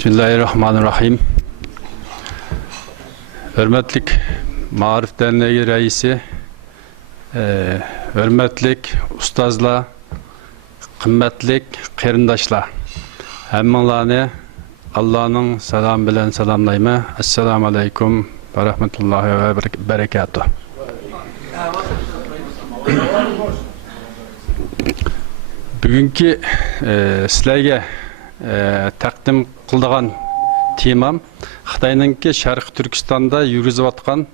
Bismillahirrahmanirrahim. Hürmetlik Maarif Derneği Reisi, hürmetlik ustazlar, kıymetlik kıyırdaşlar. Hemmelerine Allah'ın selam bilen selamlayma. Esselamu aleyküm ve rahmetullahi ve berekatuhu. Bugünkü sizlerge taqdim qildigan temam Xitoyningki Sharq Turkistonda yurgizayotgan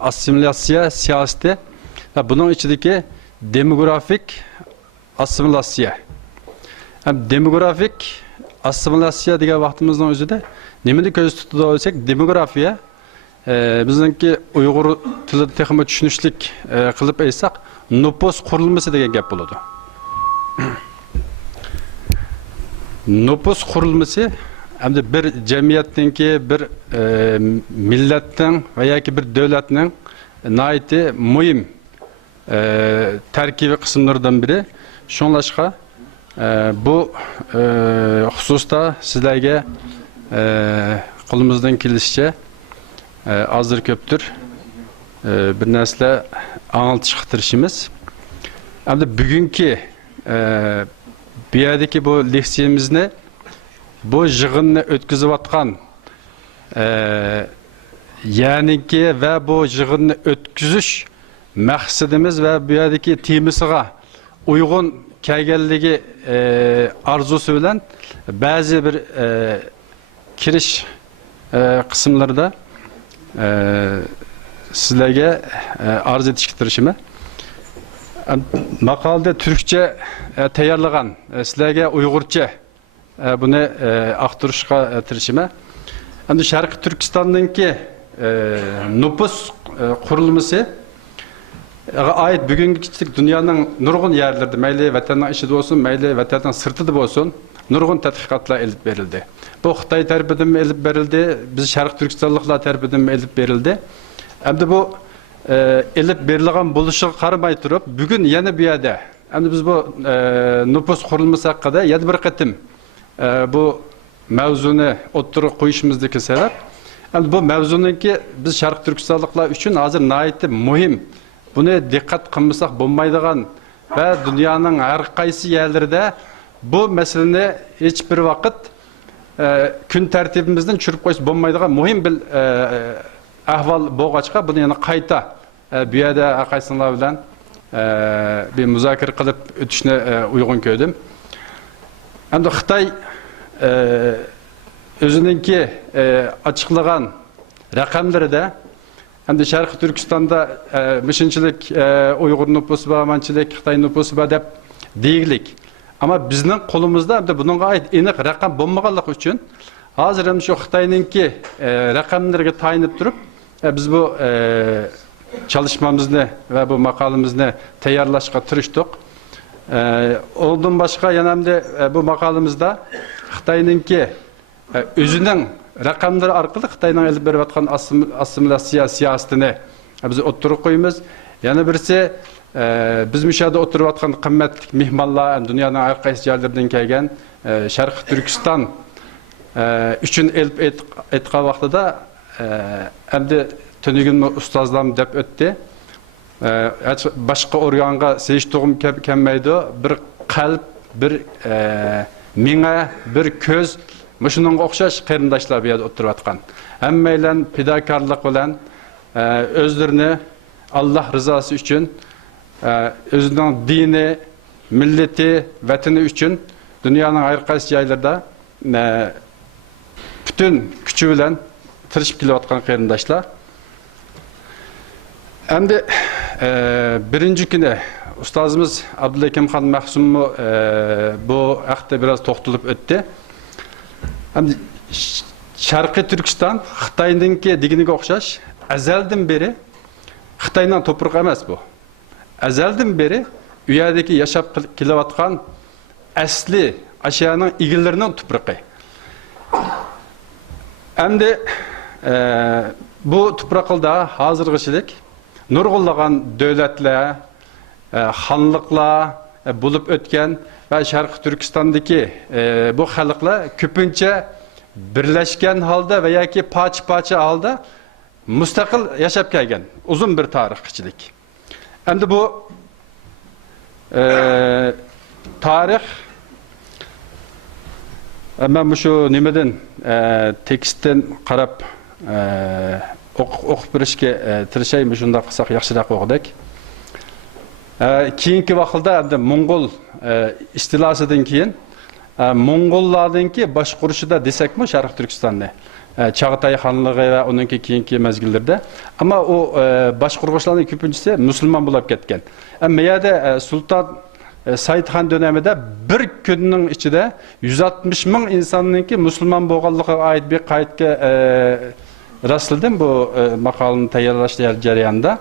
assimilyatsiya siyosati va buning ichidagi demografik assimilyatsiya. Demografik assimilyatsiya degan vaqtimizning o'zida nimani ko'z tutib olsak, demografiya bizningki Uyg'ur tilida texmi tushunishlik qilib aytsak, nüfus qurilmasi degan gap bo'ladi. Nüfus qurilmasi hamda bir jamiyatningki, bir millatning va yoki bir davlatning nihoyatda muhim tarkibiy qismlaridan biri. Shunlashqa bu xususda sizlarga qo'limizdan kelishicha azdir ko'pdir bir narsa anlatishga tirishimiz. Hamda bugungi bu yerdeki bu leksiyamizni, bu yig'inni o'tkazayotgan ya'niki va bu yig'inni o'tkazish maqsadimiz va bu yerdeki temasiga uyg'un kelganligi arzusi bilan ba'zi bir kirish qismlarida sizlarga arz etishga tirishim. Maqolada Türkçe tayyorlagan, sizlarga Uyg'urcha buni aqtirishga tirishim. Endi Sharq Turkistondagi nüfus qurilmasi ait bugungi dunyoning nurg'un yerlarida, mayli vatanning ichida bo'lsin, mayli vatanning sirtida bo'lsin, nurg'un tadqiqotlar elib berildi. Bu Xitoy tarafidan elib berildi, biz Sharq Turkistonliklar tarafidan elib berildi. Endi bu elib berilgan buluşuğa qaramay turib, bugün yana bu yerda, endi biz bu nüfus qurilmasi haqida yana bir qatim bu mavzuni o'ttirib qo'yishimizdagi sabab, endi bu mavzuniki biz Sharq Turkistonliklar uchun hozir nihoyatda muhim. Buni diqqat qilmasak bo'lmaydigan va dunyoning har qaysi yerlarida bu masalani hech bir vaqt kun tartibimizdan tushirib qo'yish bo'lmaydigan muhim bir ahval bo'lg'achqa buni yana qayta bu yerda qaysilar bilan bir muzokara qilib o'tishni uyg'un ko'rdim. Endi Xitoy o'zininki ochiqlagan raqamlarida endi Sharq Turkistonda mishinchilik Uyg'ur nüfusi va manchilik Xitoy nüfusi va deb deylik. Ama bizning qo'limizda endi bunga oid aniq raqam bo'lmaganligi uchun hozir ham shu Xitoyningki raqamlarga tayinib turib biz bu çalışmamızı ve bu makalemizni tayyorlashga tirishdik. Ondan başka yanımda bu makalemizde Xitoyningki o'zining raqamlari orqali Xitoyning elib berayotgan assimilyatsiya siyosatini biz o'ttirib qo'yamiz. Yana birisi biz müşahede oturayotgan qimmatli mehmonlar dunyoning har qaysi joylaridan kelgan Sharq Turkiston uchun elib aytgan vaqtida endi tönügün ustazlam deb o'tdi. Başka organga seyiştiğim kelmeydi. Bir qalb, bir miңа, bir ko'z, shunga o'xshash qarindoshlar bu yerda o'tirayotgan. Hammaylar fidokorlik bilan o'zlarini Alloh rizosi uchun, o'zining dini, millati, vatani uchun dunyoning har qaysi joylarida butun kuchi bilan tirishib kelayotgan qarindoshlar. Endi birinci günü ustazımız Abdülhakimxon Mahsum bu haqda biraz to'xtalib o'tdi. Endi Sharqiy Turkiston Xitoyningki deginiga o'xshash azaldan beri Xitoyning to'prog'i emas bu. Azaldan beri u yerdagi yashab kelayotgan asli ashyoning egilarining to'prog'i. Endi bu to'proqda hozirgichilik nurg'unlagan davlatlar, xonliqlar bulup ötken ve Şarkı Türkistan'daki bu halklar köpünçe birleşken halde veya ki parça halde müstakil yaşap kelgen. Uzun bir tarihçilik. Endi bu tarih ben bu şu nimeden tekstten qarab o'qib berishga tirishaymi, shunda qilsak yaxshiroq o'qidik. Keyingi vaqtda endi Mo'ng'ul istilosidan keyin Mo'ng'ullarninki boshqurishida desakmi Sharq Turkistonni Chag'atay xonligi va uningki keyingi mezgillarda, ammo u boshqurg'ichlarning ko'pinchisi musulmon bo'lib ketgan. Ammo yerda Sultan Saidxon döneminde bir günün içinde 160 ming insonningki musulmon bo'lganligiga oid bir qaydga rastladim bu maqolani tayyorlash jarayonida.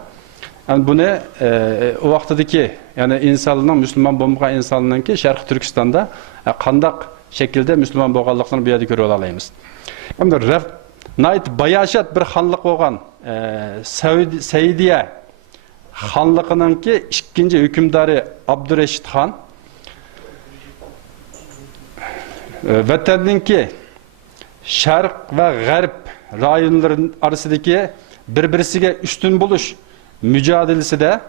Yani bunu o vaqtdagi, yani insanların musulmon bo'lmagan insonningki Sharq Turkistonda qandaq şekilde musulmon bo'lganligini bu yerda ko'rib olamiz. Endi nayt bayashat bir xonlik bo'lgan Saidiya xonligininki ikkinchi hukmdori Abdurashid xon vatanninki Sharq va G'arb rayonlari orasidagi bir-birisiga ustun bo'lish mücadelesida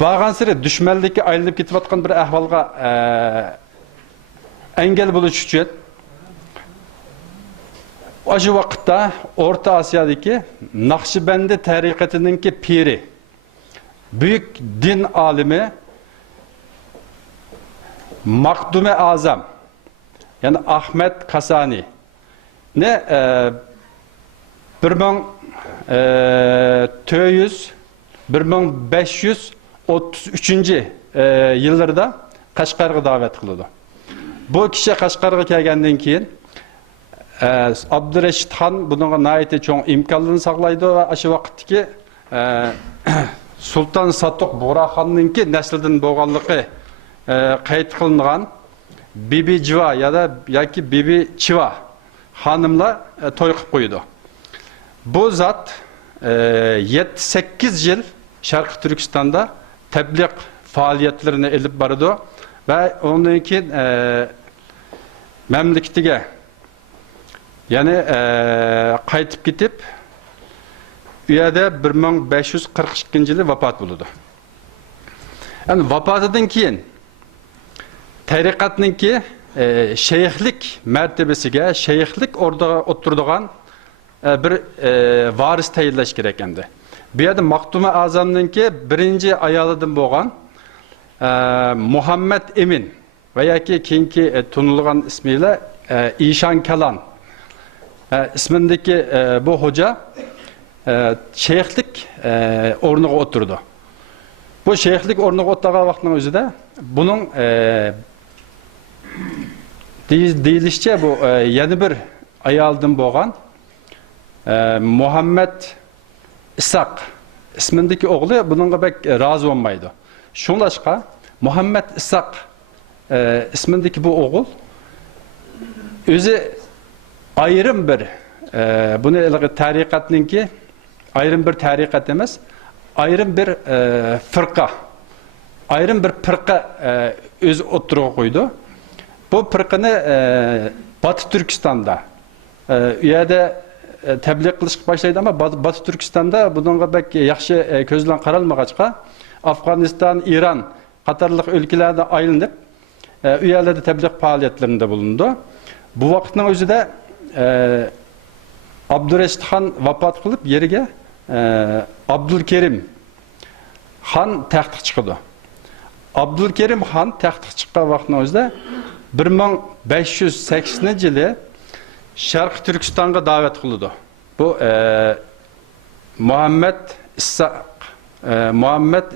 bağansırı düşmanlikka aylanib ketayotgan bir ahvolga engel bo'lish uchun o vaqtda Orta Osiyodagi Naqshbandi tariqatininki piri, büyük din alimi Makdume Azam, yani Ahmet Kasani ne 1533 yıllarda Qashqarga davet kıldı. Bu kişi Qashqarga kelgandan keyin Abdurashid xon bunga nayeti çoğun imkonlarni saqlaydi va shu vaqtdagi Sultan Satuq Buraxonninki nasldan bo'lganligi qayd qilingan Bibi Jiva ya da yoki Bibi Chiva xonimlar to'y qilib qo'ydi. Bu zat 7-8 yıl Sharq Turkistonda tebliğ faaliyetlerini elib bordi ve ondan keyin memleketiga yani qaytib ketib, u yerda 1542 yılı vafot bo'ldi. Yani vafotidan keyin tariqatninki shayxlik martabasiga, shayxlik o'rniga o'tiradigan bir varis tayinlash kerak endi. Bu yerda Makdume Azamninki birinchi ayolidan bo'lgan Muhammad Emin va yoki keyingi tunilgan ismiyle İshan Kalan ismindeki bu hoca şeyhlik o'rniga oturdu. Bu şeyhlik o'rniga o'tirgan vaqtning o'zida bunun deyilishicha bu yana bir ayoldan bo'lgan Muhammed İshaq ismindeki o'g'li bununla pek razı olmaydı. Şunlaşqa Muhammed İshaq ismindeki bu o'g'il o'zi ayrım bir bunu tariqatninki ayrım bir tariqat emas, ayrım bir firqa, ayrım bir firqa o'z o'ttirib qo'ydi. Bu firqani Batı Türkistan'da u yerda tebliğ qilishga boshlaydi, ama Batı Türkistan'da bunga pek yaxshi ko'z bilan qaralmag'achqa Afg'oniston, İran qatorliq ülkelerde aylanib u yerlarda tebliğ faaliyetlerinde bulundu. Bu vaqtning o'zida Abdurashid xon vafot qilib yeriga Abdulkerim xon taxtga chiqdi. Abdulkerim xon taxtga chiqqan vaqtning o'zida 1580-yili Sharq Turkistonga davet qildi. Bu Muhammed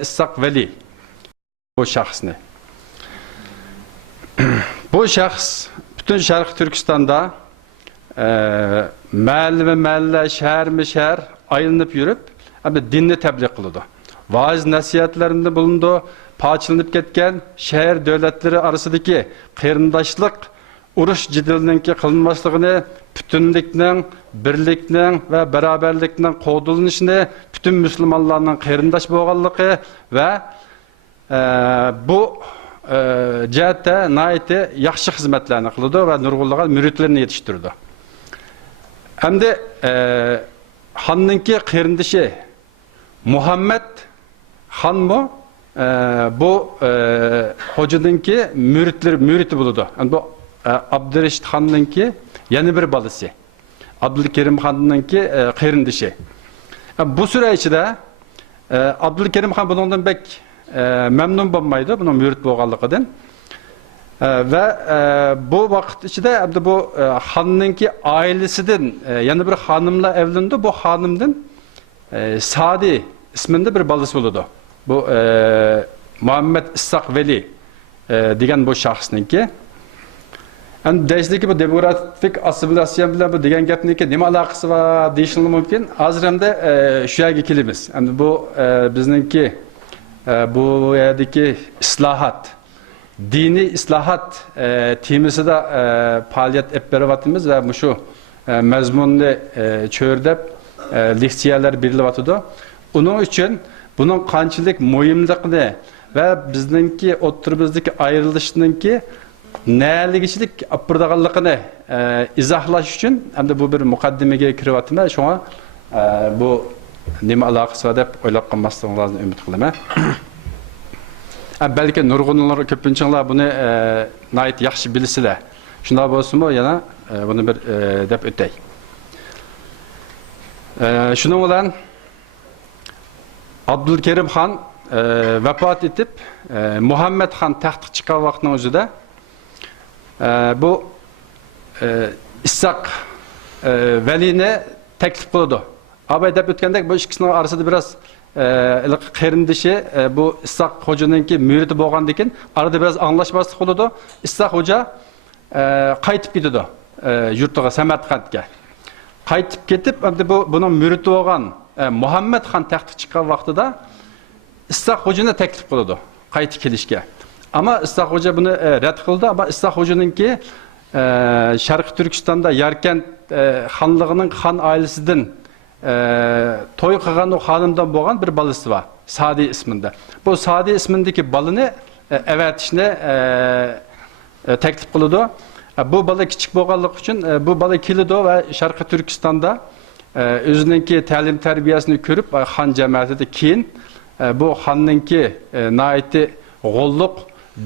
İshaq Veli bu şahsni. Bu şahs bütün Sharq Turkistonda mahalle, şehir aylanıp yürüp dinni tebliğ kıldı. Vaaz nasihatlerinde bulundu. Parçalanıp ketken şehir devletleri arasındaki kıyırındaşlık, uruş ciddilinki kılınmaslıqını, bütünlükten, birlikten ve beraberlikten qoğdulunuşunu, bütün Müslümanların kıyırındaş boğallığı ve bu jihatda nihoyatda yaxshi xizmatlarni qildi va nurg'unlagan muridlarni yetishtirdi. Endi xonningki qarindoshi Muhammad xonmi bu ho'jadinki muridi bo'ladi. Endi bu Abdurashid xonningki yana bir balasi. Abdulkerim xonningki qarindoshi. Bu süre ichida Abdulkerim xon bundan bek memnun bo'lmaydi, buning murid bo'lganligidan. Ve bu vaqt ichida bu xonningki oilasidan yana bir xonimla evlendi. Bu xonimdan Sadi isminde bir balası bo'ladi. Bu Muhammed İshaq Veli degan bu shaxsniki. Endi deysizki bu demografik assimilyatsiya bilan bu degan gapniki nima aloqasi bor deyishinglar mumkin. Hozir hamda shu yerga kelamiz. Endi bu bizningki bu yerdagi islohot, diniy islohot temasida faoliyat olib beryapmiz va shu mazmunni cho'rdab leksiyalar berilyapti. Uning uchun buning qanchalik muhimligini va bizningki o'tirimizdagi ayrilishninki naligichilik apirdaganligini izohlash uchun hamda bu bir muqaddimaga kiryapman. Shunga bu nima aloqasi bor deb o'ylab qolmasligingizni umid qilaman. Belki nurg'unlar ko'pinchalar buni nihoyat yaxshi bilisizlar. Shunday bo'lsa-mu yana buni bir deb o'tay. Shuning bilan Abdulkerim xon vafot etib, Muhammad xon taxtga chiqqan vaqtning o'zida bu Ishaq Velini taklif qildi. Abay deb o'tgandek bu ikkisining orasida biraz qarindoshi bu Ishaq ho'janinki muridi bo'lgandan keyin arada biraz anglashmaslik bo'ldi. Ishaq ho'ja qaytib ketdi yurtiga, Samarqandga. Qaytib ketib, endi bu buning muridi bo'lgan Muhammad xon taxtga chiqqan vaqtida Ishaq hojani taklif qildi qaytib kelishga. Ama Ishaq hoja buni rad qildi. Ama Ishaq hojaninki Sharq Turkistonda Yarkent xonligining xon oilasidan to'y qilgan o xonimdan bo'lgan bir balasi bor, Sadi isminde. Bu Sadi ismindeki balını evetishni taklif qildi. Bu bala kichik bo'lganligi uchun bu bala keldi va Sharq Turkistonda o'zininki ta'lim tarbiyasini ko'rib, xon jamiyatida keyin bu xonninki nihoyatda g'olliq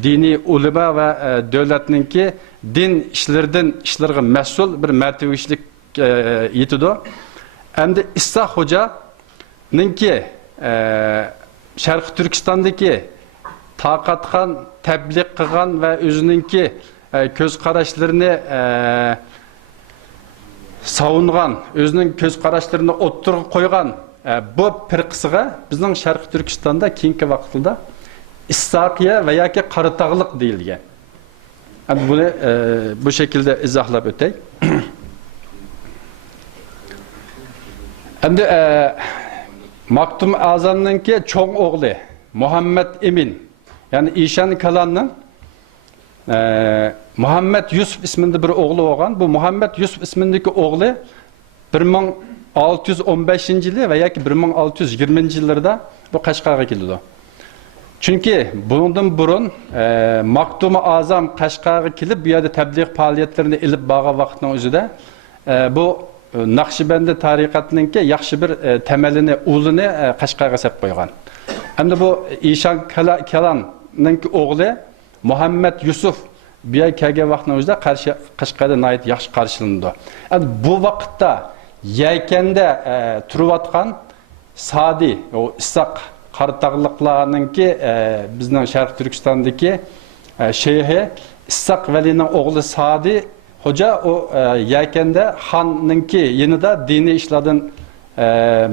diniy ulama va davlatninki din ishlarga mas'ul bir martabachilik yetdi. Endi Ishaq hojaninki Sharq Turkistondagi taqatgan, tabliğ qilgan va o'zininki ko'z qarashlarini savungan, o'zining ko'z qarashlarini o'ttirib qo'ygan bu firqasiga bizning Sharq Turkistonda keyingi vaqtda Issaqiya va yoki Qaratog'liq deyilgan. Buni bu şekilde izohlab o'tay. Endi Maktum Azam'ninki cho'ng o'g'li Muhammad Emin, yani İshan Kalanning Muhammad Yusuf isminde bir oğlu olgan. Bu Muhammad Yusuf ismindeki oğlu 1615 yılı veya 1620 yıllarda bu Qashqarga keldi. Çünkü bundan burun Maktum Azam Qashqarga kelib bu yerda tabliğ faaliyetlerini ilib bağ'a vaqtning o'zida bu Naqshbandi tariqatininki yaxshi bir temelini, ulini Qashqarga sep qo'ygan. Endi bu İshan Kalanning o'g'li Muhammad Yusuf bir kelgan vaqtning o'zida Qashqarda nihoyat yaxshi qarshilandi. Endi bu vaqtda Yaykanda turayotgan Sadi, o Ishaq Qaratog'liqlarninki bizning Sharq Turkistondagi sheyxi Ishaq Velining o'g'li Sadi hoca o Yaykanda xonninki yanida diniy ishlardan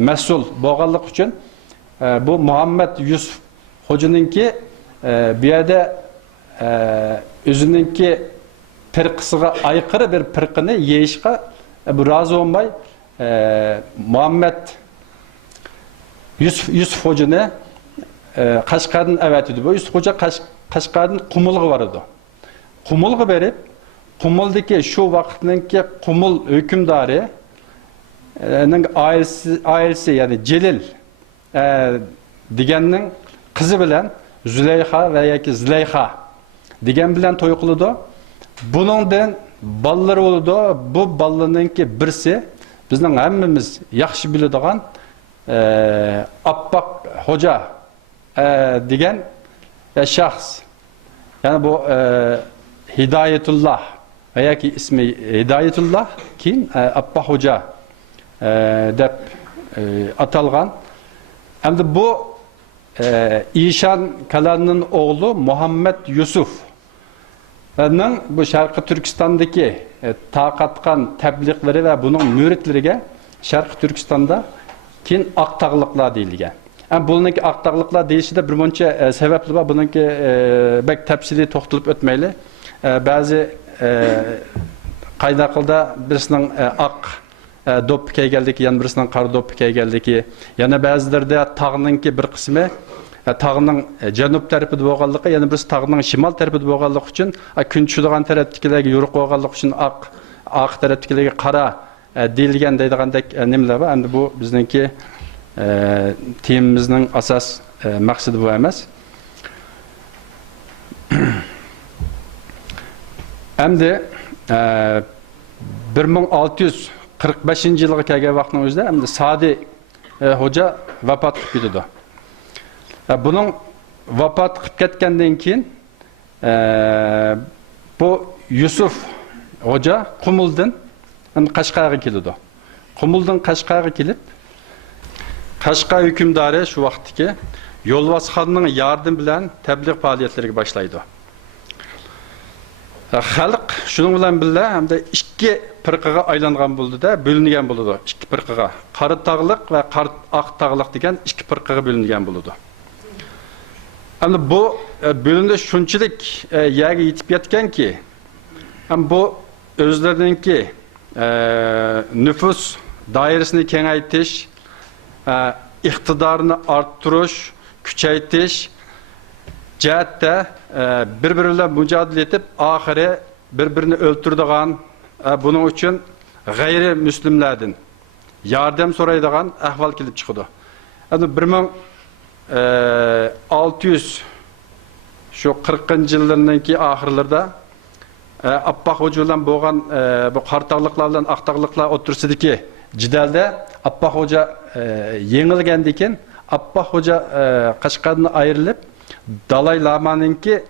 mas'ul bo'lganlik uchun bu Muhammad Yusuf hojaninki bu yerda o'zininki firqasiga aykırı bir firqani yeyishga bu rozi bo'lmay Muhammad Yusuf hocani Qashqardan avatidi. Bu Yusuf hoca Qashqardan Qumulga boradi. Qumulga berib, Qumuldagi shu vaqtninki Qumul hukmdori ning ailasi yani Celil deganning qizi bilan Züleyha ve yoki Züleyha degan bilan to'y qiladi. Buningdan balları oldu. Bu ballarınki birisi bizning hammamiz yaxshi biladigan Abbaq Hoca degan şahs. Yani bu Hidayetullah veya ki ismi Hidayetullah kim? Abbaq Hoca deb atalgan. Hem de bu İşan Kalan'ın oğlu Muhammed Yusuf. Bu Şarkı Türkistan'daki taqatqan təbliğleri ve bunun müritleriga Şarkı Türkistan'da kin aqtaqlıqlar deyilgan. Yani bununki aqtaqlıqlar deyişide bir muncha sebepli var. Bununki bek tepsili to'xtalib o'tmayli. Bazı qaydaqilda birisinin aq dop kelgandiki, yana birisinin qora dop kelgandiki, yana ba'zilarda tağ'ninki bir qismi tağ'ning janub tarafida bo'lganligi, yana birisi tağ'ning shimol tarafida bo'lganligi uchun kun tushadigan tarafdagilarga yo'riq bo'lganligi uchun aq tarafdagilarga qora deyilgan deydigandek nimalar bor. Endi bu bizningki temamizning asos maqsadi bu emas. Endi 1645-yilga kelgan vaqtning o'zida endi Sadi Hoca vafot qilib ketdi. Bunun vafot qilib ketgandan keyin bu Yusuf Hoca Qumuldan Qashqarga keldi. Qumuldan Qashqarga kelib Qashqar hükümdarı şu vaqtdagi Yo'lbos xonning yardım bilan tebliğ faoliyatlariga boshlaydi. Xalq şunun bilan birga hamda ikki firqaga aylangan bo'ldi-da, bo'lingan bo'ldi. Ikki firqaga, qora tog'liq va oq tog'liq degan ikki firqaga bo'lingan bo'ldi. Endi bu bölümde shunchalik yerga yetib yetganki, ham bu o'zlarininki nüfus doirasini kengaytirish, iqtidorni orttirish, kuchaytirish jihatda bir-biri bilan mücadele etib, oxiri bir-birini o'ltiradigan, buning uchun g'ayri muslimlardan yordam so'raydigan ahvol kelib chiqdi. Endi 1600 şu 40-yillarning oxirlarida Abbaq Hoca bilan bo'lgan bu qartaqliqlar bilan aqtaqliqlar o'tirsidagi jidalda Abbaq Hoca yengilgandan keyin Abbaq Hoca Qashqardan ayrilib Dalay Lama'nınki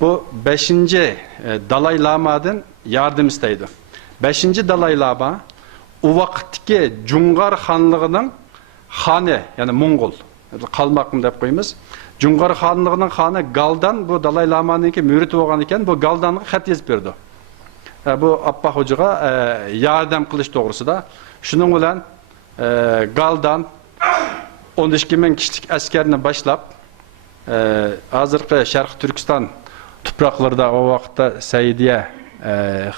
bu 5. Dalay Lama'dan yardım isteydi. 5. Dalay Lama o vaqtdagi Jungar xonligining xoni, yani Mongol, qalmoqni deb qo'yamiz. Jungar xonligining xoni Galdan bu Dalay Lama'nınki mürit bo'lgan ekan, bu Galdanga xat yozib berdi. Bu Abbaq Hocaga yardım qilish to'g'risida. Shuning bilan Galdan 12 ming kishilik askarni boshlab hozirgi Sharq Turkiston tuproqlarida o vaqtda Saidiya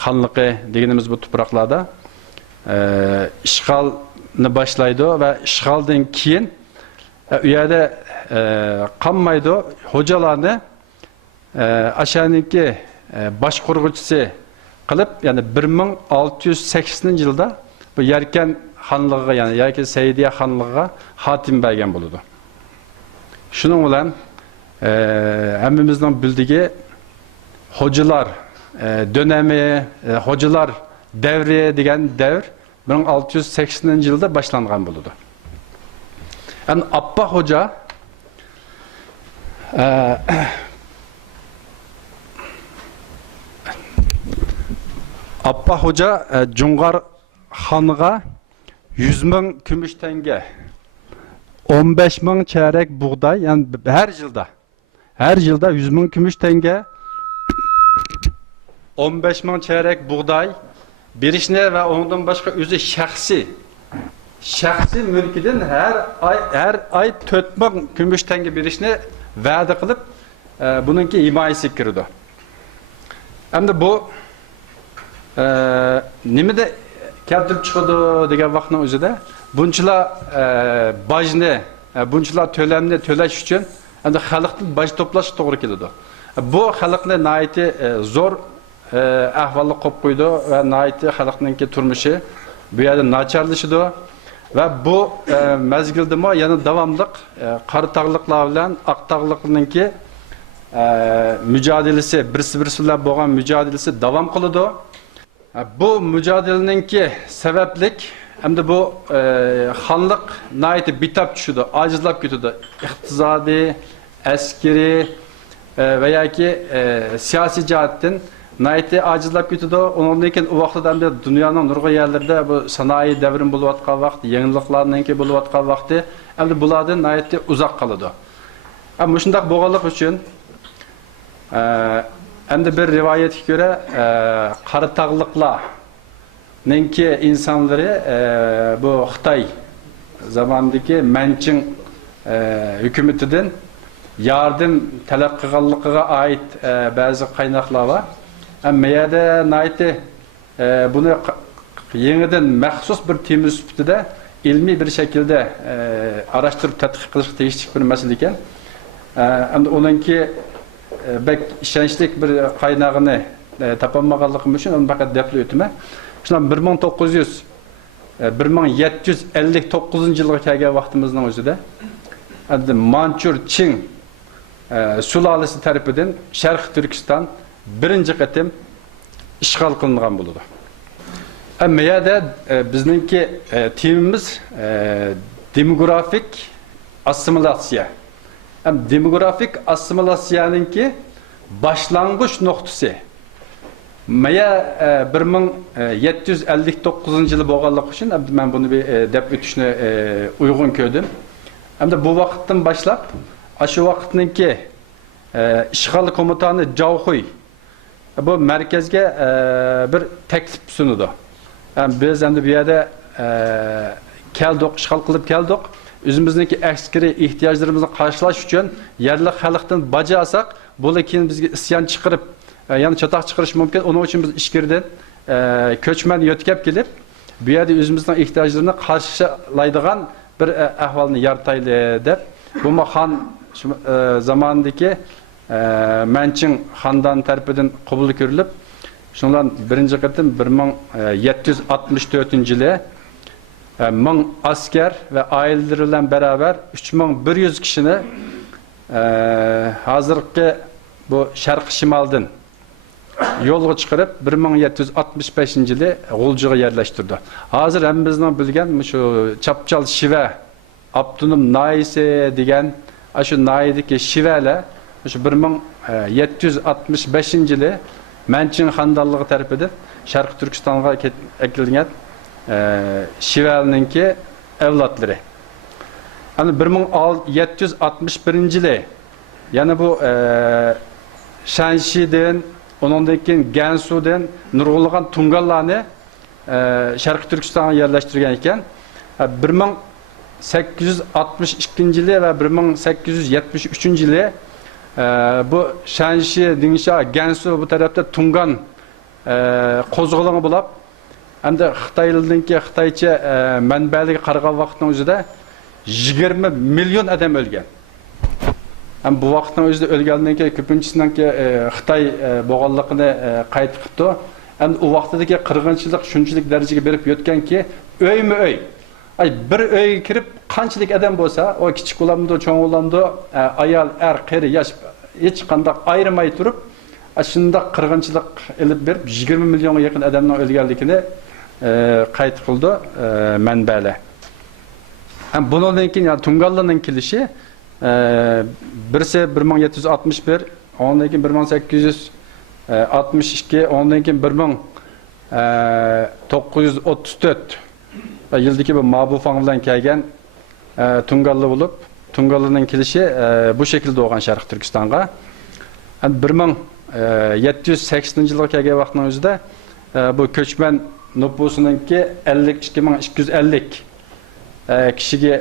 xonligi deganimiz bu tuproqlarda ishg'olni boshlaydi va ishg'oldan keyin u yerda qolmaydi, hocalarni ashaniki boshquruvchisi qilib, ya'ni 1680-yilda bu Yarkan xonligiga, ya'ni yoki Saidiya xonligiga xotim bergan bo'ladi. Shuning bilan hammamizning bildigi hocalar dönemi, hocalar devri degan davr 1680-yilda boshlangan bo'ladi. Yani Abbaq Hoca Abbaq Hoca Jungar xonga 100 ming kumush tenge, 15 ming çeyrek buğday, yani her yılda 100 ming kumush tenge, 15 ming çeyrek buğday berishni ve ondan başka o'zi shaxsiy mulkidan her ay 4 ming kumush tenge berishni va'da qilib buningki himoyasiga kirdi. Endi bu nimada keltirib chiqadi degan vaqtning o'zida bunchalar bajni, bunchalar to'lamni to'lash uchun endi xalqdan baj to'plash to'g'ri keladi. Bu xalqni nihoyatda zo'r ahvolga qo'yib qo'ydi va nihoyatda xalqningki turmushi bu yerda nacharlashdi. ve bu mezgildimi yana davamlıq qarı tağlıqlar bilan aq tağlıqninki mücadelesi, birisi bilan bo'lgan mücadelesi davam qiladi. Bu mücadeleninki sebeplik hem de bu xanlıq nayeti bitap düşüdü, acizlap götüdü. İqtisadi, askeri veya ki siyasi cihatten nayeti acizlap götüdü. Ondan keyin o vaqtda hem de dünyanın nurg'un yerlerinde bu sanayi devrim bulup atқан vaqt, yeniliklarninki bulup atқан vaqti hem de bulardan nayeti uzak kalıdı. Ama şundaq bo'lganlik uchun hem de bir rivayetga göre qarı tağlıqlar nenki insanları bu Xitay zamandaki Manching hükümetinden yardım talep qilganligiga ait bazı qaynaqlar var. Ama yerde naiti bunu yeniden maxsus bir temiz süptüde ilmi bir şekilde araştırıp tadqiq qilish tegishli bir mesele ekan. Hem de onunki bek işençlik bir kaynağını tapamaganligim üçün onu fakat depli ötüme. Şundan 1759 yılga kelgan vaqtimizning o'zida Manchur Qing sulalasi tarafidan Sharq Turkiston birinchi qatim ishg'ol qilingan bo'ladi. Amma yerda bizningki temimiz demografik assimilyatsiya. Demografik assimilatsiyaningki başlangıç noktası. Maya 1759 yılı bo'lganligi uchun ben bunu bir dep ötüşüne uygun ko'rdim. Hem de bu vaqtdan başlap, şu vaqtninki işgal komutanı Zhao Hui bu merkezge bir teklif sunudu. Yani biz hem de bir yerde keldik, işgal qilib keldik. Özümüzdeki askeri ihtiyaçlarımızı karşılaş için yerli halktan baca alsak, bu lekin bizge isyan çıkarıp yani çatak çıkarış mümkün. Onun için biz işgirden köçmen yötkep gelip bir yerde özümüzün ihtiyaçlarını karşılaydıgan bir ahvalını yarataylı dep. Bu han zamandaki Manching handan tarafından kabul görülüp şundan birinci qatim 1764 yılı 1000 asker ve aileleriyle beraber 3100 kişini hazırki bu Şarkı Şimal'dan yolga çıkarıp 1765 yılı G'uljuga yerleştirdi. Hazır hem bizden bilgen şu Çapçal Şive Abdunum Naisi degen şu Naidiki Şive'le şu 1765 yılı Manching Xandallığı tarafıdır Şarkı Türkistan'a ekilgen Şive'ninki evlatları. Yani 1761 yılı yani bu Shanxi'den, onundaki Gansu'dan nurg'unlagan Tungallarni Şarkı Türkistan'a yerleştirgen iken 1862 yılı ve 1873 yılı bu Shanxi, Dingsha, Gansu bu tarafta Tungan qo'zg'oloni bo'lib hem de Xitaycha manbaliga qaragan vaqtning o'zida 20 milyon adam o'lgan. Hem bu vaqtning o'zida o'lgandan keyin ko'pinchisidan Xitoy bo'lganligini qayd qilibdi. Hem u vaqtdagi qirg'inchilik shunchalik darajaga berib yotganki, o'ymi-o'y. Bir uyga kirib qanchalik adam bo'lsa, o kichik bo'lamdi, cho'ng bo'lamdi, ayol, er, qari, yosh hech qanday ayirmay turib, shunday qirg'inchilik ilib berib 20 millionga yaqin odamning o'lganligini qayd qildi manbalar. Hem bundan keyin yani Tungallarning kelishi birisi 1761, ondan keyin 1862, ondan keyin 1934 yıldaki bu Mabufang bilan kelgan Tungallı bo'lib, Tungallarning kelishi bu şekilde olgan Şarkı Türkistan'a. 1780 yılga kelgan vaqtning o'zida bu ko'chman nüfusununki 2250 kişiga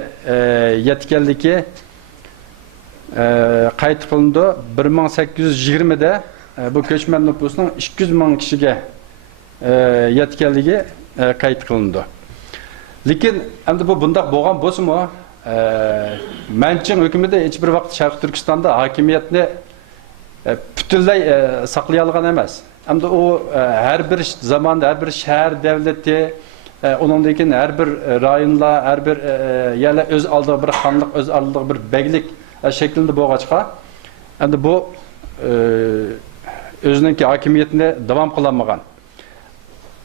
yetganligi qayd qilindi. 1820'de bu ko'chman nüfusunun 200 ming kişiga yetganligi qayd qilindi. Lekin endi bu bundaq bo'lgan bo'lsa-mu, Manching hükümeti hech bir vaqt Sharq Turkistonda hokimiyatni butunlay saqlay olgan emas. Endi o her bir zamanda, her bir şehir devleti onundan keyin her bir rayonlar, her bir yerler öz aldığı bir xanlık, öz aldığı bir beglik şeklinde boğaçqa. Endi bu özününki hakimiyetine devam kılanmagan.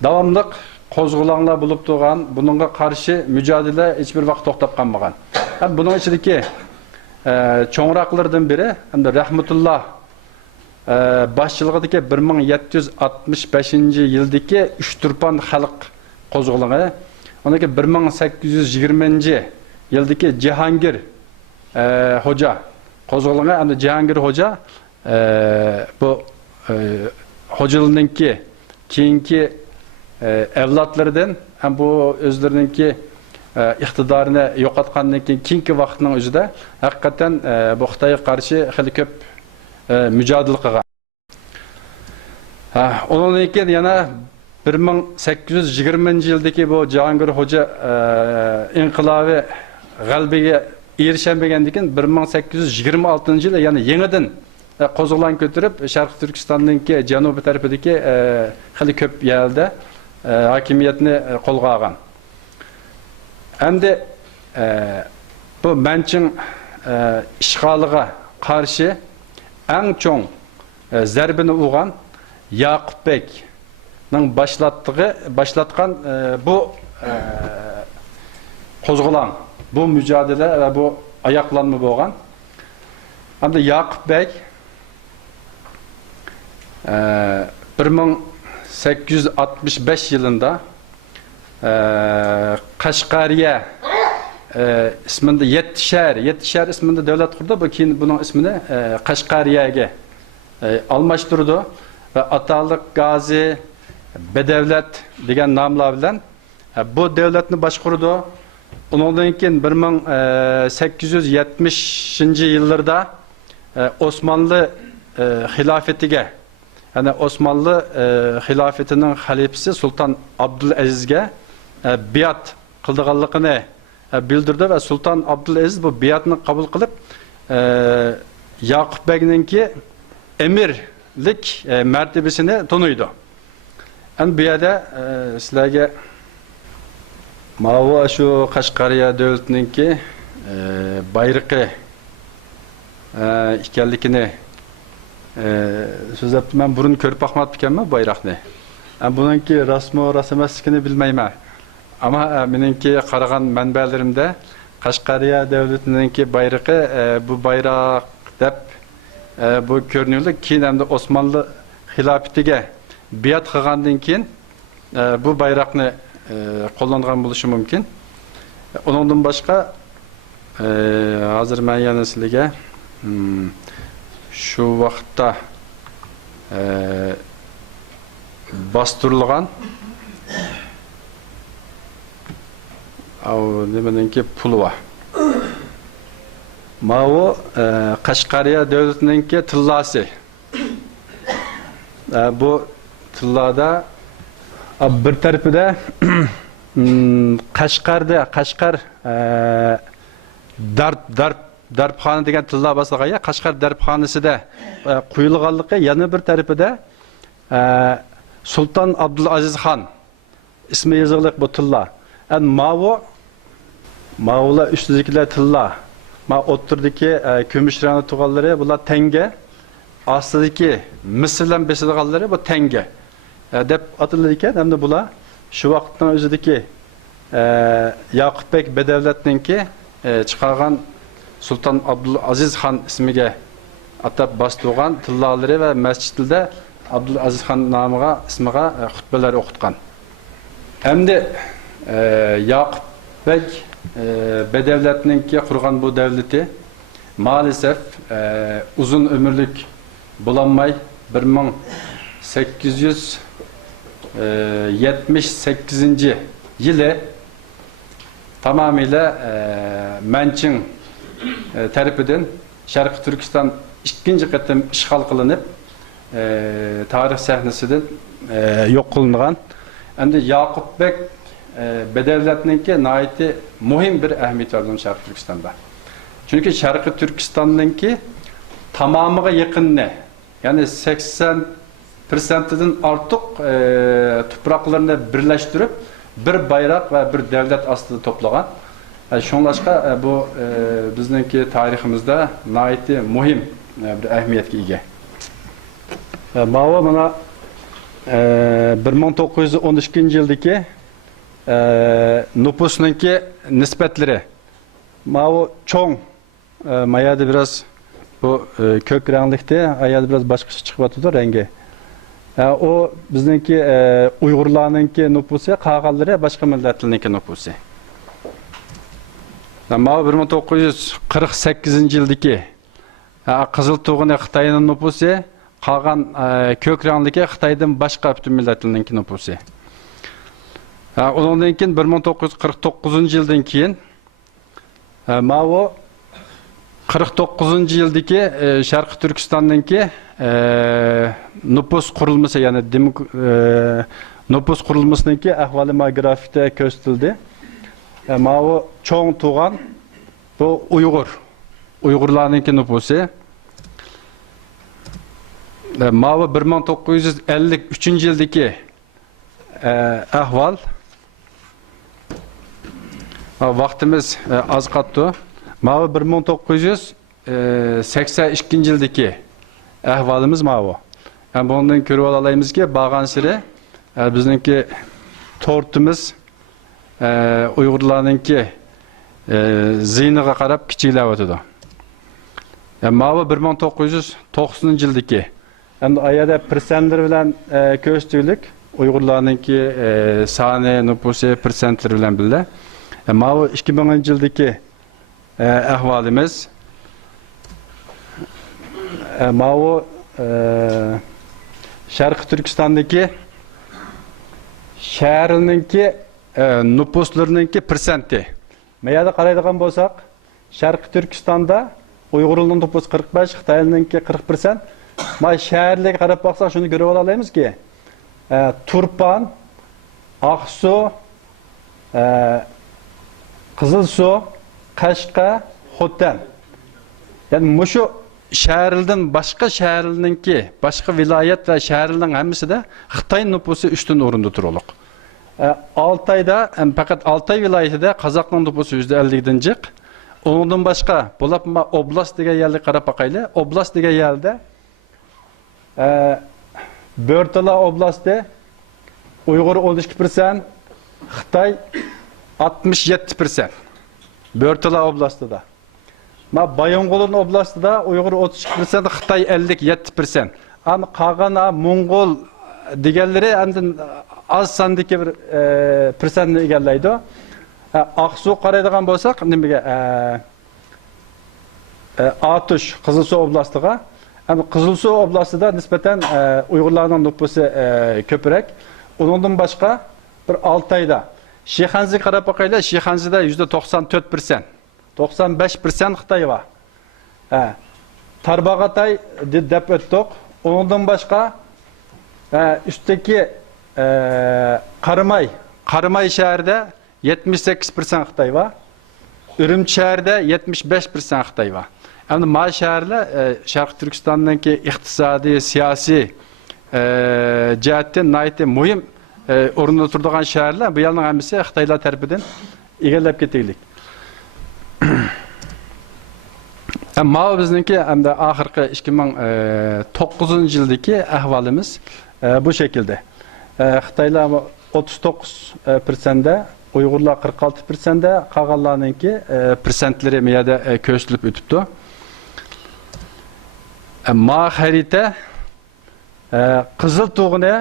Davamlık kozgulanlar bulup durgan, bununla karşı mücadele hiçbir vaqt to'xtab qolmagan. Bunun içindeki çoğunraklardan biri, Rahmetullah başçılığındaki 1765 yıldaki Üçturpan Halk kozgulunu, ondaki 1820 yıldaki Cihangir Hoca kozgulunu, Cihangir Hoca bu hocalığındaki keyinki evlatlardan bu özlerininki iktidarını yo'qotgandan keyingi vaqtning o'zida haqiqatan bu Xitoyga qarshi xili ko'p mücadele qilgan. Ondan keyin yana 1820 yıldaki bu Cihangir Hoca inqilobi g'alabaga erishamagandan keyin 1826 yılı yani yeniden qo'zg'olon ko'tarib Sharq Turkistondagi janubiy tarafidagi xili ko'p yerda hakimiyetini qo'lga olgan. Endi bu Manching ishg'oliga qarshi eng cho'ng zarbini urgan Yaqubbekning başlatgan bu qo'zg'olon, bu mücadele ve bu ayaklanma bo'lgan. Endi Yaqubbek 1865 yılında Qashqariya isminde Yettişehir isminde devlet kurdu. Bu keyin bunun ismini Qashqariyaga almashtırdı ve Atalık, Gazi, Bedevlet degan namlar bilan bu devletni boshqardi. Ondan keyin 1870 yıllarda Osmanlı hilafetiga, yani Osmanlı hilafetinin halifesi Sultan Abdülaziz'ge biat kıldıqanlığını bildirdi ve Sultan Abdülaziz bu biatını kabul kılıp Yaqubbek'ninki emirlik mertebesini tanıydı. Yani bu yerde sizlerge Mavu şu Qashqariya devletininki bayrağı ikenlikini söz ettim. Ben burun körüp bakmadı bikenme bayraqni. Bununki rasmaslikini bilmeyme. Ama benimki qaragan manbelerimde Qashqariya devletininki bayrağı bu bayrak dep bu görünüyordu. Keyin hem de Osmanlı hilafetiga biat qilgandan keyin bu bayraqni qo'llangan bo'lishi mumkin. Ondan başka hozir men yana sizlarga şu vaqtda bastırılgan demenki pulva. Mavu Qashqariya devletininki tillasi. Bu tillada bir tarafida Qashqar Darpxona degan tilla basilgan ya Qashqar Darpxonasida quyilganligi yana bir tarafida Sultan Abdülaziz Xon ismi yozilgan bu tilla. Mavula üstüdekiler tilla. Ma o'ttirdagi Kömüşrani tuğanları bular tenge. Astidagi Misrdan besilganlari bu tenge. Deb atiladi ekan. Hamda bular shu vaqtning o'zidagi Yaqubbek Bedevletninki chiqargan Sultan Abdülaziz Xon ismiga atab bastırgan tillalari ve mescidinde Abdülaziz Xon nomiga ismiga xutbalar o'qitgan. Hamda Yaqubbek Bedevletninki qurgan bu devleti maalesef uzun ömürlük bulanmay 1878 yılı tamamıyla Manching tarafından Şarkı Türkistan ikinci qatim işgal kılınıp tarih sahnesinden yok kılıngan. Endi Yaqubbek Bedevletninki naiti muhim bir ehemmiyeti var Şarkı Türkistan'da. Çünkü Şarkı Türkistan'ınki tamamına yakın ne? Yani 80%'den artık topraklarını birleştirip bir bayrak ve bir devlet aslında toplagan. Şunlaşka bu bizdeki tarihimizde naiti muhim bir ehemmiyetga ega. Mava mana 1912-yildagi nüfusningki nisbatlari. Mava cho'ng mayada biraz bu kök ranglikte ayada biraz başqacha chiqib o'tadi rengi. O bizdeki Uyg'urlarningki nüfusi, qolganlari boshqa millatlarningki nüfusi. Mava 1948-yildagi Qizil tug'uni Xitoyning nüfusi, qolgan kök rangligi Xitoydan boshqa butun millatlarningki nüfusi. Ondan keyin 1949-yildan keyin Mava 49-yildagi Sharqiy Turkistondagi nüfus qurilmasi, ya'ni nüfus qurilmasiningki ahvoli grafikda ko'rsatildi. Mava cho'ng tug'an bu Uyg'urlarningki nüfusi. Mava 1953-yildagi ahvol. Vaqtimiz oz qoldi. Mava 1982-yildagi ahvolimiz mava. Bundan ko'rib olamizki, bag'ansiri bizningki tortimiz Uyg'urlarningki ziyniga qarab kichiklab o'tadi. Mava 1990-yildagi. Endi ayada persentlar bilan ko'rsatdik. Uyg'urlarningki soni, nüfusi persentlar bilan birga. Mava 2000-yildagi ahvolimiz. Mava Sharqiy Turkistondagi shaharlarningki nüfuslarningki persenti. Mayada qaraydigan bo'lsak, Sharqiy Turkistonda Uyg'urlarning nüfusi 45, Xitoyninki 40%. Ma shaharlarga qarab baksak shuni ko'rib olamizki, Turpan, Aqsu, Qizilsuv, Qashqa, Xotan. Yani mushu shaharlardan boshqa shaharlarningki, boshqa viloyat va shaharlarning hammasida Xitoy nüfusi 3-dan o'rinda turadi. Altayda, faqat Altay viloyatida Qozoqning nüfusi %50dan jiq. Ondan boshqa bo'lapma oblast degan yerga qarab baqayli. Oblast degan yerda Börtala oblasti Uyg'ur 12%, Xitoy 67%. Börtala oblastida. Ma Bayonqo'lon oblastida Uyg'ur 32%, Xitoy 57%. Am qolgan Mong'ol deganlari endi az sondagi bir persentni egallaydi. Aqsu qaraydigan bo'lsak, nimaga Atush Qizilsuv oblastiga. Ama Qizilsuv oblastida nisbatan Uyg'urlarning nüfusi ko'proq. Undan boshqa bir Altayda Shixanziga qarab baqaylar, Shixanzida %94%, 95% Xitoy bor. Tarbag'atay deb o'tdik. Undan boshqa ustdagi Qarimay shahrida 78% Xitoy bor. Urumchi shahrida 75% Xitoy bor. Yani ma shaharlar Sharqiy Turkistondagi iqtisodiy, siyosiy jihatdan nihoyatda muhim o'rinda turadigan shaharlar. Bu yerning hammasi Xitoylar tarafidan egallab ketildik. Ammo bizningki hamda oxirgi 2009-yildagi ahvolimiz bu shaklda. Xitoylar 39%, Uyg'urlar 46%, qolganlarningki persentlari miyada ko'rsatilib o'tibdi. Ma xarita Qizil tug'uni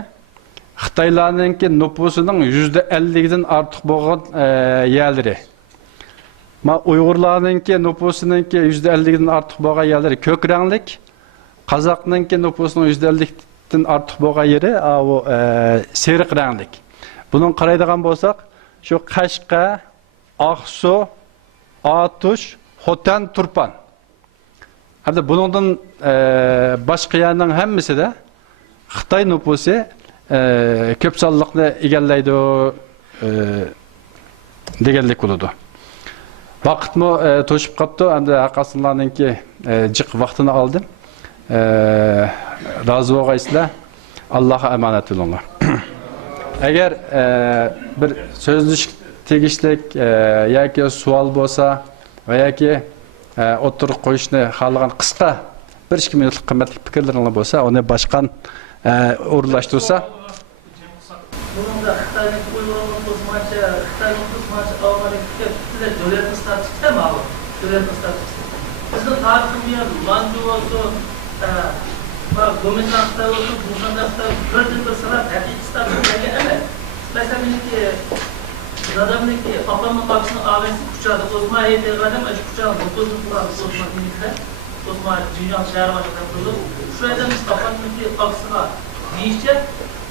Xitoylarningki nüfusining %50dan ortiq bo'lgan yerlari. Ma Uyg'urlarningki nüfusiningki %50dan ortiq bo'lgan yerlari ko'k ranglik, Qozoqningki nüfusining %50dan ortiq bo'lgan yeri o seriq ranglik. Bunun qaraydigan bo'lsak, shu Qashqa, Aqsu, Atush, Xotan, Turpan. Hadi bundan boshqa yerning hammasida Xitoy nüfusi ko'p sonliqni egallaydi deganlik bo'ladi. Vaqtmi to'shib qoldi, endi haqqasizlarningki jiq vaqtini oldim. Rozi bo'lgaysizlar. Allohga omonat bo'linglar. Agar bir so'zlish tegishlik yoki savol bo'lsa va yoki o'tirib qo'yishni xohlagan qisqa 1-2 minutlik qimmatli fikrlaringiz bo'lsa, uni boshqan o'rinlashtirsa. Bununda Xitoyning uyg'urlarni to'smachi, Xitoyning to'smachi avvalgiga butunlay davlatni statusida ma'lum. Davlatni statusida. Bizning tariximizda Manju bo'lsin, Go'mistonda bo'lsin, Buxoroda bir sanat haqiqiy statusdagi emas. Masalanki dadamniki opamning baqisini avasi kuchada o'zma yetirgandim, shu kuchada motorni quradi o'zmanikda. O'zma Jiyang shahar boshida bo'lib, shu yerda Mustafa'niki baqisini deyishcha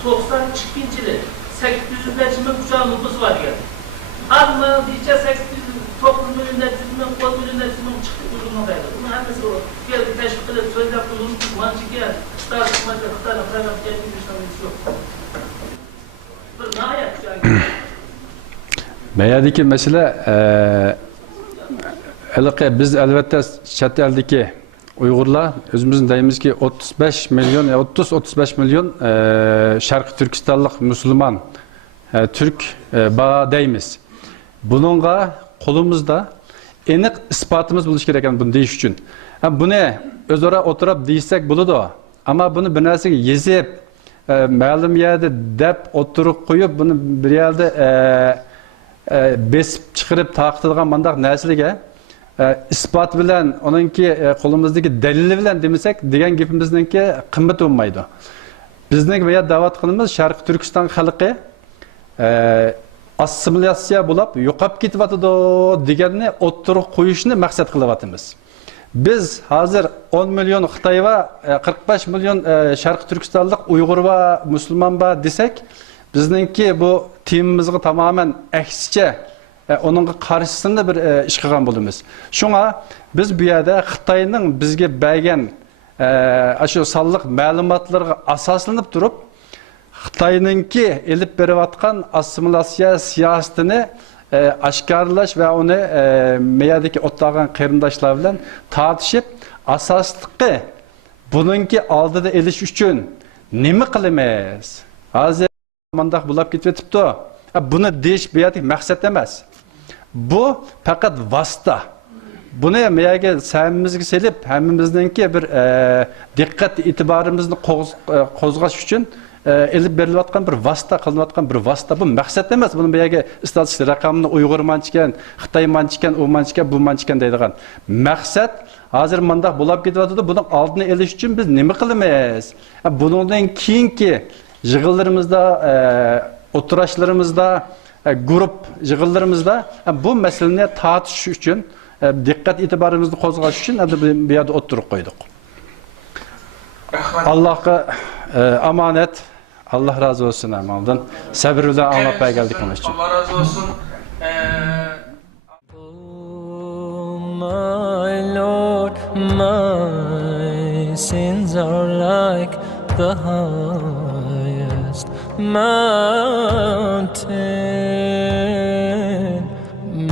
92-yili 800 ming kuchağı nüfusu var yani. Ama diyece 9 milyon, 100 milyon, 10 milyon, 100 milyon çıktı uygulamadaydı. Bunun hepsi o. Geldi teşvik edip söyleyip bulunmuş. Mançık ya, Kıtar çıkmaca, Kıtar'la program geldiği bir şey yok. Ne yapacağız? Meyadaki mesele biz elbette chat eldeki Uygurlar özümüzün deyimiz ki 35 milyon 30-35 milyon Şarkı Türkistanlık Müslüman Türk bağ deyimiz. Bununla kolumuzda enik ispatımız buluş gereken bunu deyiş için. Bunu özora oturup deysek buludu. Ama bunu bir narsa yazıp ma'lum yerde dep oturup koyup bunu bir yerde besip çıkarıp taqtılgan mandaq narsalarga ispat bilen, onunki kolumuzdaki delili bilen demesek, degan gepimizninki qimmat olmaydı. Bizning veya davat qilimiz Sharq Turkiston xalqi assimilyatsiya bo'lib, yo'qolib ketyapti deganni o'ttirib qo'yishni maqsad qilyapmiz. Biz hozir 10 milyon Xitoy va 45 milyon Sharq Turkistonlik Uyg'ur va musulmon va desak, bizningki bu timimizga tamoman aksicha onun karşısında bir iş qilgan bo'lamiz. Şuna biz bu yerda Xitoyning bizga bergan shu sonliq ma'lumotlarga asoslanib turib, Xitoyningki elib berayotgan assimilyatsiya siyosatini oshkorlash va uni meyadagi o'tlagan qarindoshlar bilan tortishib, asosliqi buningki oldida elish uchun nima qilamiz? Hozir mandaq bulab ketyapti. Buni deyish bu yerda maqsad emas. Bu fakat vasıta. Bunu meyaga samimizga selip, hammamizningki bir diqqat itibarimizni qo'zg'ash uchun elib berilayotgan bir vasıta, qilinayotgan bir vasıta. Bu maqsad emas. Buni meyaga statistik raqamni Uyg'urmanchikan, Xitoymanchikan, umanchikan, bumanchikan deydigan. Maqsad hozir mandaq bo'lib ketyapti. Buni oldini olish uchun biz nima qilamiz? Buningdan keyingi yig'inlarimizda, o'tirishlarimizda, grup yig'inlarimizda bu masalani tartish uchun, diqqat itibarimizni qo'zg'ash uchun bu yerda o'tirib qo'ydik. Allohga amanet, Allah razı olsun amaldan. Sabr bilan anlab berganlik uchun. Allah razı olsun. Oh my Lord, my sins are like the highest mountain.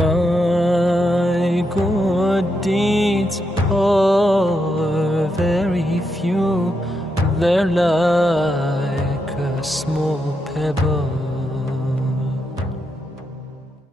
My good deeds are very few, they're like